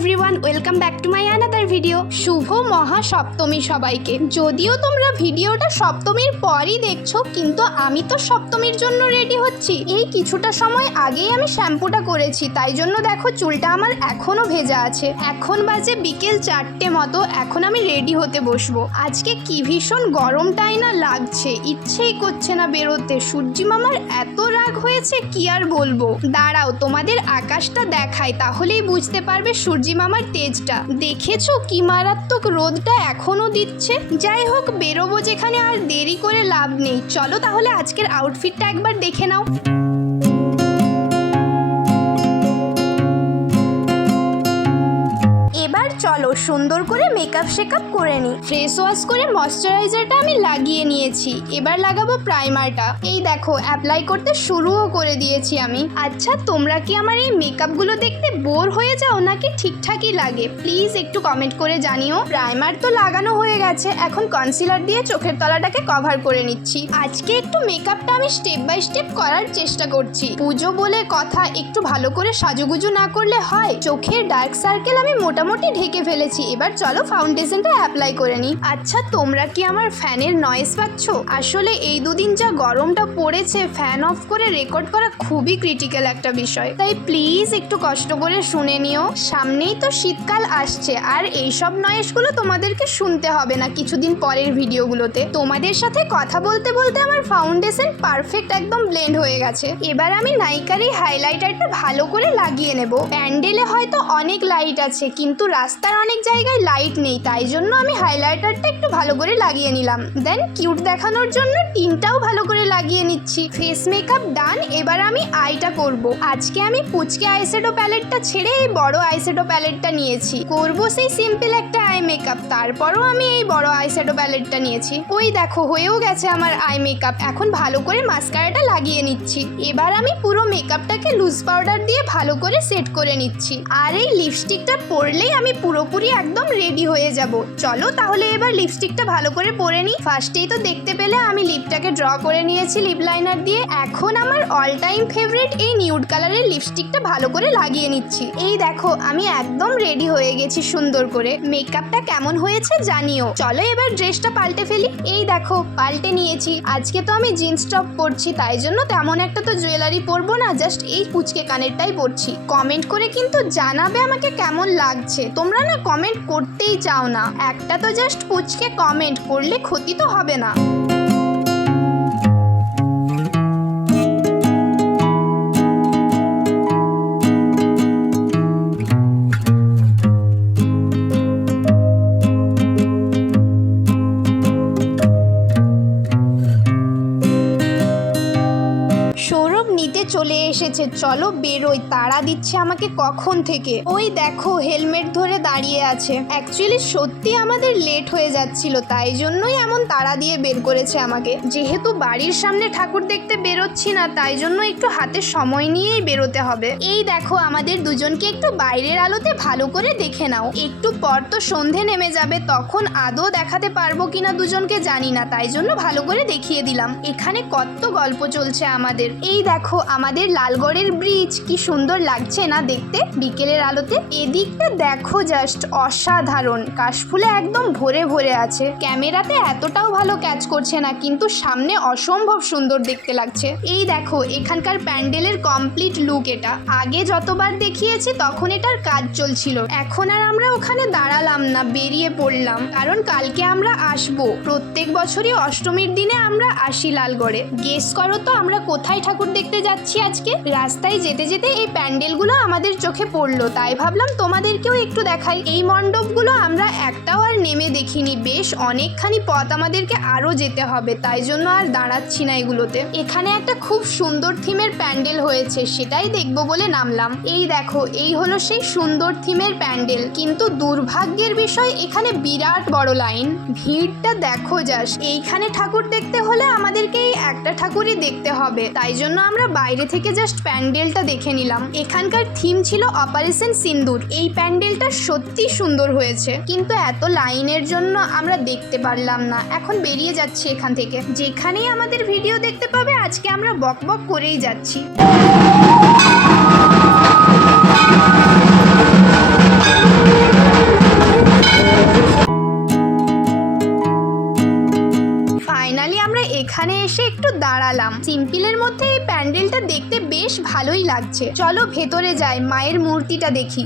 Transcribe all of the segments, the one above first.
Everyone, welcome back to my another video. শুভ মহা সপ্তমী সবাইকে। যদিও তোমরা ভিডিওটা সপ্তমীর পরই দেখছো, কিন্তু আমি তো সপ্তমীর জন্য রেডি হচ্ছি। এই কিছুটা সময় আগেই আমি শ্যাম্পুটা করেছি, তাই জন্য দেখো চুলটা আমার এখনো ভেজা আছে। এখন বাজে বিকেল 4টে মতো। এখন আমি রেডি হতে বসবো। আজকে কি ভীষণ গরমটাই না লাগছে, ইচ্ছেই করছে না বেরোতে। সূর্যি মামার এত রাগ হয়েছে কি আর বলবো। দাঁড়াও তোমাদের আকাশটা দেখায়, তাহলেই বুঝতে পারবে সূর্যি মামার তেজটা। দেখেছো কি মারাত্মক রোদটা এখনো দিচ্ছে। যাই হোক, বেরোবো যেখানে, আর দেরি করে লাভ নেই। চলো তাহলে আজকের আউটফিটটা একবার দেখে নাও। এবার চলো সুন্দর করে মেকআপ শেকআপ করে নিই। ফেস ওয়াশ করে ময়শ্চারাইজারটা আমি লাগিয়ে নিয়েছি। এবার লাগাবো প্রাইমারটা। এই দেখো অ্যাপ্লাই করতে শুরুও করে দিয়েছি আমি। আচ্ছা, তোমরা কি আমার এই মেকআপগুলো দেখতে বোর হয়ে যাও নাকি ঠিকঠাকই লাগে? প্লিজ একটু কমেন্ট করে জানিও। প্রাইমার তো লাগানো হয়ে গেছে, এখন কনসিলার দিয়ে চোখের তলাটাকে কভার করে নিচ্ছি। আজকে একটু মেকআপটা আমি স্টেপ বাই স্টেপ করার চেষ্টা করছি। পুজো বলে কথা, একটু ভালো করে সাজুগুজু না করলে হয়? চোখের ডার্ক সার্কেল আমি মোটামুটি ঢেকে ফেলেছি। এবার চলো ফাউন্ডেশনটা অ্যাপ্লাই করে নিই। আচ্ছা, তোমরা কি আমার ফ্যানের নয়েজ পাচ্ছ? আসলে এই দুদিন যা গরমটা পড়েছে, ফ্যান অফ করে রেকর্ড করা খুবই ক্রিটিক্যাল একটা বিষয়। তাই প্লিজ একটু কষ্ট করে শুনে নিও। সামনেই তো শীতকাল আসছে, আর এইসব নয়েজগুলো তোমাদেরকে শুনতে হবে না কিছুদিন পরের ভিডিওগুলোতে। তোমাদের সাথে কথা বলতে বলতে আমার ফাউন্ডেশন পারফেক্ট একদম ব্লেন্ড হয়ে গেছে। এবার আমি নাইকার এই হাইলাইটারটা ভালো করে লাগিয়ে নেব। প্যান্ডেলে হয়তো অনেক লাইট আছে, কিন্তু রাস্তার অনেক জায়গায় লাইট নেই, তাই জন্য আমি হাইলাইটারটা একটু ভালো করে লাগিয়ে নিলাম। দেন কিউট দেখানোর জন্য টিনটাও ভালো করে লাগিয়ে নিচ্ছি। ফেস মেকআপ ডান। এবার আমি আইটা করব। আজকে আমি পুচকে আইশ্যাডো প্যালেটটা ছেড়ে এই বড় আইশ্যাডো প্যালেটটা নিয়েছি। করব সেই সিম্পল একটা আই মেকআপ, তারপরও আমি এই বড় আইশ্যাডো প্যালেটটা নিয়েছি। ওই দেখো হয়েও গেছে আমার আই মেকআপ। এখন ভালো করে মাস্কারাটা লাগিয়ে নিচ্ছি। এবার আমি পুরো মেকআপটাকে লুজ পাউডার দিয়ে ভালো করে সেট করে নিচ্ছি। আর এই লিপস্টিকটা পরলেই আমি পুরোপুরি একদম রেডি হয়ে যাব। চলো তাহলে এবার লিপস্টিকটা ভালো করে পরে নিই। ফার্স্টেই তো দেখতে পেলে আমি লিপটাকে ড্র করে নিয়েছি লিপ লাইনার দিয়ে। এখন আমার অল টাইম ফেভারিট এই নিউড কালারের লিপস্টিকটা ভালো করে লাগিয়ে নিচ্ছি। এই দেখো আমি একদম রেডি হয়ে গেছি সুন্দর করে। মেকআপটা কেমন হয়েছে জানিও। চলো এবার ড্রেসটা পাল্টে ফেলি। এই দেখো পাল্টে নিয়েছি। আজকে তো আমি জিন্স টপ পরছি, তাই জন্য তেমন একটা তো জুয়েলারি পরবো না, জাস্ট এই পুচকে কানেরটাই পরছি। কমেন্ট করে কিন্তু জানাবে আমাকে কেমন লাগছে। তোমরা না কমেন্ট করতেই চাও না। একটা তো জাস্ট পুচকে কমেন্ট করলে ক্ষতি তো হবে না। চলে এসেছে, চলো বেরোই। তাড়া দিচ্ছে আমাকে কখন থেকে। ওই দেখো হেলমেট ধরে দাঁড়িয়ে আছে। অ্যাকচুয়ালি সত্যি আমাদের লেট হয়ে যাচ্ছিল, তাই জন্যই এমন তাড়া দিয়ে বের করেছে আমাকে। যেহেতু বাড়ির সামনে ঠাকুর দেখতে বেরোচ্ছি না, তাই জন্য একটু হাতে সময় নিয়েই বেরোতে হবে। এই দেখো আমাদের দুজনকে একটু বাইরের আলোতে ভালো করে দেখে নাও। একটু পর তো সন্ধে নেমে যাবে, তখন আদৌ দেখাতে পারবো কিনা দুজনকে জানি না, তাই জন্য ভালো করে দেখিয়ে দিলাম। এখানে কত গল্প চলছে আমাদের। এই দেখো আমাদের লালগড়ের ব্রিজ কি সুন্দর লাগছে না দেখতে বিকেলের আলোতে। এদিকটা দেখো জাস্ট অসাধারণ, কাশফুলে একদম ভরে ভরে আছে। ক্যামেরাতে এতটাও ভালো ক্যাচ করছে না, কিন্তু সামনে অসম্ভব সুন্দর দেখতে লাগছে। এই দেখো এখানকার প্যান্ডেলের কমপ্লিট লুক এটা। আগে যতবার দেখিয়েছি তখন এটার কাজ চলছিল। এখন আর আমরা ওখানে দাঁড়ালাম না, বেরিয়ে পড়লাম, কারণ কালকে আমরা আসবো। প্রত্যেক বছরই অষ্টমীর দিনে আমরা আসি লালগড়ে। গেস করো তো আমরা কোথায় ঠাকুর দেখতে যাচ্ছি আজকে। রাস্তায় যেতে যেতে এই প্যান্ডেলগুলো আমাদের চোখে পড়লো, তাই ভাবলাম তোমাদেরকেও একটু দেখাই। এই মণ্ডপগুলো আমরা একটাও আর নেমে দেখিনি। বেশ অনেকখানি পথ আমাদেরকে আরো যেতে হবে, তাই জন্য আর দাঁড়াচ্ছি না এগুলোতে। এখানে একটা খুব সুন্দর থিমের প্যান্ডেল হয়েছে, সেটাই দেখবো বলে নামলাম। এই দেখো এই হলো সেই সুন্দর থিমের প্যান্ডেল, কিন্তু দুর্ভাগ্যের বিষয় এখানে বিরাট বড় লাইন। ভিড়টা দেখো জাস্ট। এইখানে ঠাকুর দেখতে হলে আমাদেরকে এই একটা ঠাকুরই দেখতে হবে, তাই জন্য আমরা বাইরে থেকে জাস্ট প্যান্ডেলটা দেখে নিলাম। এখানকার থিম ছিল অপারেশন সিন্দুর। এই প্যান্ডেলটা সত্যি সুন্দর হয়েছে, কিন্তু এত লাইনের জন্য আমরা দেখতে পারলাম না। এখন বেরিয়ে যাচ্ছি এখান থেকে। যেখানেই আমাদের ভিডিও দেখতে পাবে আজকে আমরা বক বক করেই যাচ্ছি। বেশ ভালোই লাগছে। চলো ভেতরে যাই, মায়ের মূর্তিটা দেখি।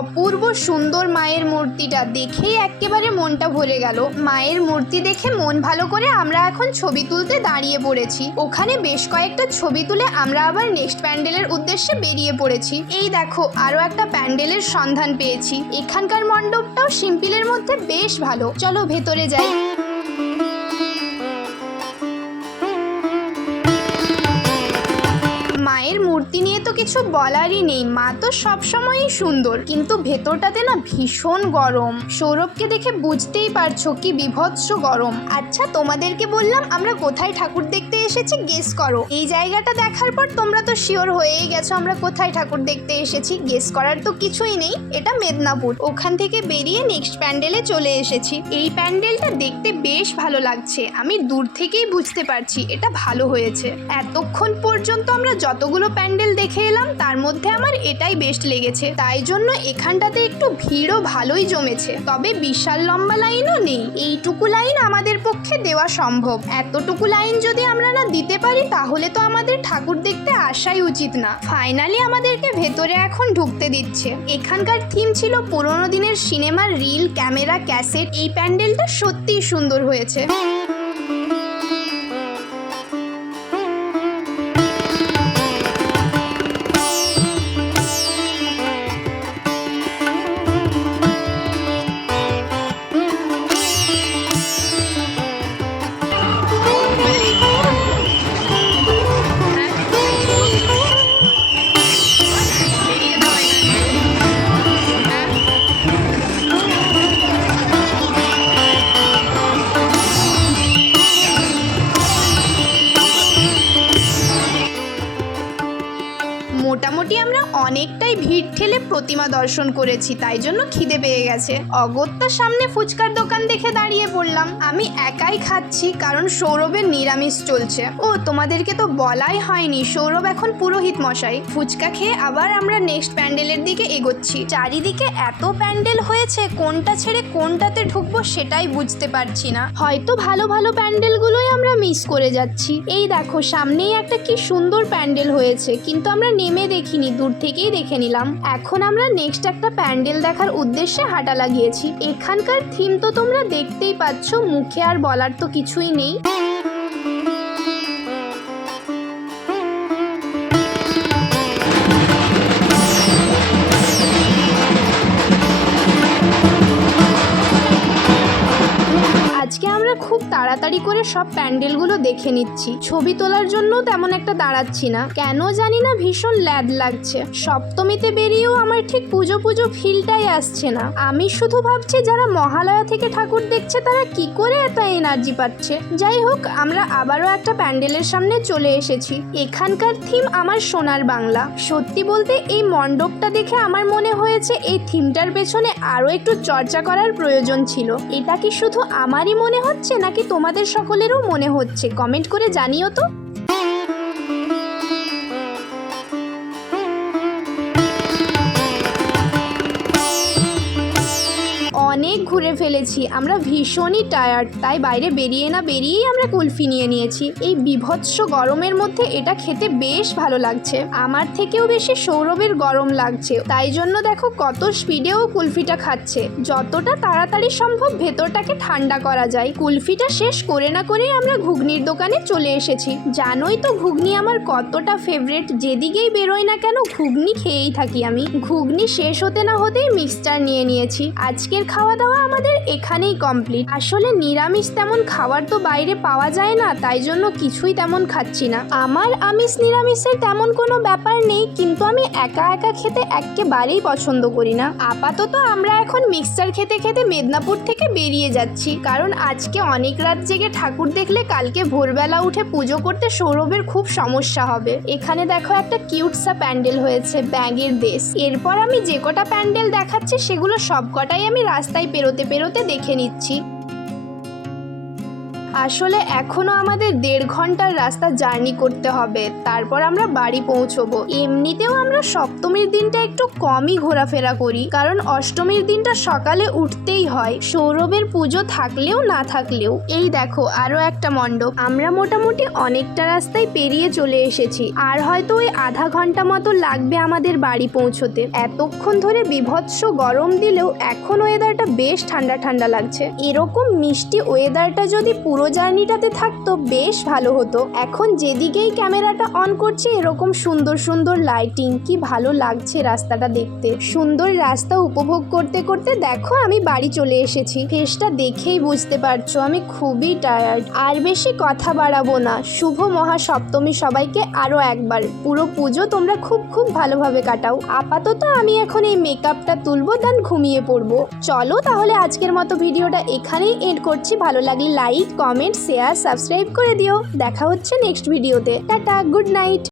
অপূর্ব সুন্দর মায়ের মূর্তিটা, দেখেই একেবারে মনটা ভরে গেল। মায়ের মূর্তি দেখে মন ভালো করে আমরা এখন ছবি তুলতে দাঁড়িয়ে পড়েছি। ওখানে বেশ কয়েকটা ছবি তুলে আমরা আবার নেক্সট প্যান্ডেলের উদ্দেশ্যে বেরিয়ে পড়েছি। এই দেখো আরো একটা প্যান্ডেলের সন্ধান পেয়েছি। এখানকার মণ্ডপটাও সিম্পলের মধ্যে বেশ ভালো। চলো ভেতরে যাই। মায়ের মূর্তি নিয়ে তো কিছু বলারই নেই, মা তো সবসময়ই সুন্দর, কিন্তু ভেতরটাতে না ভীষণ গরম। সৌরভকে দেখে বুঝতেই পারছো কি বিভৎস গরম। আচ্ছা তোমাদেরকে বললাম আমরা কোথায় ঠাকুর দেখতে এসেছি, গেস করো। এই জায়গাটা দেখার পর তোমরা তো শিওর হয়েই গেছো আমরা কোথায় ঠাকুর দেখতে এসেছি। গেস করার তো কিছুই নেই, এটা মেদিনীপুর। ওখান থেকে বেরিয়ে নেক্সট প্যান্ডেলে চলে এসেছি। এই প্যান্ডেলটা দেখতে বেশ ভালো লাগছে, আমি দূর থেকেই বুঝতে পারছি এটা ভালো হয়েছে। এতক্ষণ পর্যন্ত আমরা যতগুলো প্যান্ডেল দেখে এলাম তার মধ্যে আমার এটাই বেস্ট লেগেছে, তাই জন্য এখানটাতে একটু ভিড়ও ভালোই জমেছে। তবে বিশাল লম্বা লাইনও নেই, এইটুকু লাইন আমাদের পক্ষে দেওয়া সম্ভব। এতটুকু লাইন যদি আমরা না দিতে পারি তাহলে তো আমাদের ঠাকুর দেখতে আসাই উচিত না। ফাইনালি আমাদেরকে ভেতরে এখন ঢুকতে দিচ্ছে। এখানকার থিম ছিল পুরোনো দিনের সিনেমার রিল, ক্যামেরা, ক্যাসেট। এই প্যান্ডেলটা সত্যিই সুন্দর হয়েছে। মোটামুটি আমরা অনেকটাই ভিড় ঠেলে প্রতিমা দর্শন করেছি, তাই জন্য খিদে পেয়ে গেছে। অগত্যা সামনে ফুচকার দোকান দেখে দাঁড়িয়ে পড়লাম। আমি একাই খাচ্ছি কারণ সৌরভের নিরামিষ চলছে। ও তোমাদেরকে তো বলাই হয়নি, সৌরভ এখন পুরোহিত মশাই। ফুচকা খেয়ে আবার আমরা নেক্সট প্যান্ডেলের দিকে এগোচ্ছি। চারিদিকে এত প্যান্ডেল হয়েছে, কোনটা ছেড়ে কোনটাতে ঢুকবো সেটাই বুঝতে পারছি না। হয়তো ভালো ভালো প্যান্ডেলগুলোই আমরা মিস করে যাচ্ছি। এই দেখো সামনেই একটা কি সুন্দর প্যান্ডেল হয়েছে, কিন্তু আমরা নেমে দেখিনি, দূর থেকেই দেখে নিলাম। এখন আমরা নেক্সট একটা প্যান্ডেল দেখার উদ্দেশ্যে হাঁটা লাগিয়েছি। এখানকার থিম তো তোমরা দেখতেই পাচ্ছ, মুখে আর বলার তো কিছুই নেই। আজকে আমরা খুব তাড়াতাড়ি করে সব প্যান্ডেলগুলো দেখে নিচ্ছি, ছবি তোলার জন্য তেমন একটা দাঁড়াচ্ছি না। কেন জানি না ভীষণ ল্যাদ লাগছে। সপ্তমীতে বেরিয়েও আমার ঠিক পুজো পুজো ফিলটাই আসছে না। আমি শুধু ভাবছি যারা মহালয়া থেকে ঠাকুর দেখছে তারা কি করে এত এনার্জি পাচ্ছে। যাই হোক, আমরা আবারও একটা প্যান্ডেলের সামনে চলে এসেছি। এখানকার থিম আমার সোনার বাংলা। সত্যি বলতে এই মণ্ডপটা দেখে আমার মনে হয়েছে এই থিমটার পেছনে আরও একটু চর্চা করার প্রয়োজন ছিল। এটা কি শুধু আমারই মনে হচ্ছে নাকি তোমাদের সকলেরও মনে হচ্ছে? কমেন্ট করে জানিও তো। অনেক ঘুরে ফেলেছি, আমরা ভীষণই টায়ার্ড, তাই বাইরে বেরিয়ে না বেরিয়েই আমরা কুলফি নিয়ে নিয়েছি। এই বিভৎস গরমের মধ্যে এটা খেতে বেশ ভালো লাগছে। আমার থেকেও বেশি সৌরভের গরম লাগছে, তাই জন্য দেখো কত স্পিডেও কুলফিটা খাচ্ছে। যতটা তাড়াতাড়ি সম্ভব ভেতরটাকে ঠান্ডা করা যায়। কুলফিটা শেষ করে না করেই আমরা ঘুগনির দোকানে চলে এসেছি। জানোই তো ঘুগনি আমার কতটা ফেভারিট, যেদিকেই বেরোই না কেন ঘুগনি খেয়েই থাকি আমি। ঘুগনি শেষ হতে না হতেই মিক্সচার নিয়ে নিয়েছি। আজকের খাওয়া দাওয়া আমাদের এখানেই কমপ্লিট। আসলে নিরামিষ তেমন খাবার তো বাইরে পাওয়া যায় না, তাই জন্য কিছুই তেমন খাচ্ছি না। আমার আমিষ নিরামিষের তেমন কোনো ব্যাপার নেই, কিন্তু আমি একা একা খেতে একেবারেই পছন্দ করি না। আপাতত আমরা এখন মিক্সচার খেতে খেতে মেদিনীপুর থেকে বেরিয়ে যাচ্ছি, কারণ আজকে অনেক রাত জেগে ঠাকুর দেখলে কালকে ভোরবেলা উঠে পুজো করতে সৌরভের খুব সমস্যা হবে। এখানে দেখো একটা কিউটসা প্যান্ডেল হয়েছে, ব্যাঙের দেশ। এরপর আমি যে কটা প্যান্ডেল দেখাচ্ছি সেগুলো সব কটাই আমি রাস্তায় পেরোতে পেরোতে দেখে নিচ্ছি। আসলে এখনো আমাদের 1.5 ঘন্টার রাস্তা জার্নি করতে হবে, তারপর আমরা বাড়ি পৌঁছবো। এমনিতেও আমরা সপ্তমীর দিনটা একটু কমই ঘোরাফেরা করি, কারণ অষ্টমীর দিনটা সকালে উঠতেই হয়, সৌরভের পুজো থাকলেও না থাকলেও। এই দেখো আরো একটা মণ্ডপ। আমরা মোটামুটি অনেকটা রাস্তায় পেরিয়ে চলে এসেছি, আর হয়তো ওই আধা ঘন্টা মতো লাগবে আমাদের বাড়ি পৌঁছতে। এতক্ষণ ধরে বিভৎস গরম দিলেও এখন ওয়েদারটা বেশ ঠান্ডা ঠান্ডা লাগছে। এরকম মিষ্টি ওয়েদারটা যদি পুরো জার্নিটাতে থাকতো বেশ ভালো হতো। এখন যেদিকেই ক্যামেরাটা অন করছি এরকম সুন্দর সুন্দর লাইটিং, কি ভালো লাগছে রাস্তাটা দেখতে। সুন্দর রাস্তা উপভোগ করতে করতে দেখো আমি বাড়ি চলে এসেছি। ফেসটা দেখেই বুঝতে পারছো আমি খুবই টায়ার্ড। আর বেশি কথা বাড়াবো না। শুভ মহাসপ্তমী সবাইকে আরো একবার। পুরো পুজো তোমরা খুব খুব ভালোভাবে কাটাও। আপাতত আমি এখন এই মেকআপটা তুলবো, দেন ঘুমিয়ে পড়বো। চলো তাহলে আজকের মতো ভিডিওটা এখানেই এন্ড করছি। ভালো লাগলে লাইক, কমেন্ট, শেয়ার, সাবস্ক্রাইব করে দিও। দেখা হচ্ছে নেক্সট ভিডিওতে। Tata, good night.